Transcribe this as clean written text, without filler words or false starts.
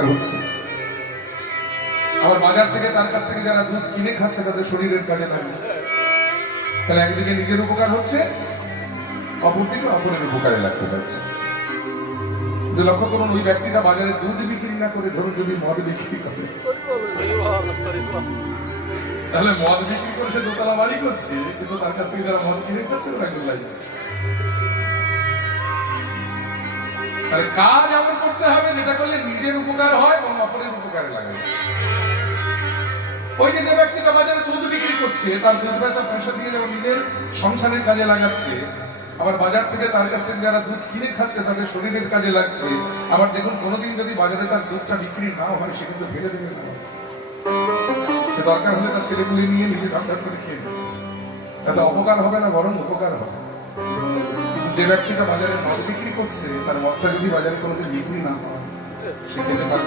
হচ্ছে আবার বাজার থেকে তার কাছ থেকে যারা দুধ কিনে খাচ্ছে তাদের শরীরের কাজে লাগে। তাহলে একদিকে নিজের উপকার হচ্ছে, অপরদিকে অপরের উপকারে লাগতে পারছে। কিন্তু লক্ষ্য করুন, ওই ব্যক্তিটা বাজারে দুধ বিক্রি না করে ধরুন যদি মদ বিক্রি করে, তাহলে মদ বিক্রি করে সে দোতলা বাড়ি করছে, কিন্তু তার কাছ থেকে যারা মদ কিনে খাচ্ছে ওরা গোল্লাই যাচ্ছে। তাহলে কাজ এমন করতে হবে যেটা করলে নিজের উপকার হয় এবং অপরের উপকারে লাগে। ওই যে ব্যক্তিটা বাজারে দুধ বিক্রি করছে, তার দুধ বেচা পয়সা দিয়ে যেমন নিজের সংসারের কাজে লাগাচ্ছে, আবার বাজার থেকে তার কাছ থেকে যারা দুধ কিনে খাচ্ছে তাদের শরীরের কাজে লাগছে। আবার দেখুন, কোনোদিন যদি বাজারে তার দুধটা বিক্রি না হয় সে কিন্তু ফেলে দেবে না, সে দরকার হলে তার ছেলেগুলি নিয়ে নিজে ঢাক করে খেয়ে নেবে। তাতে অপকার হবে না, বরং উপকার হবে। যে ব্যক্তিটা বাজারে মদ বিক্রি করছে, তার মদটা যদি বাজারে কোনোদিন বিক্রি না হয়, সে খেতে পারবে।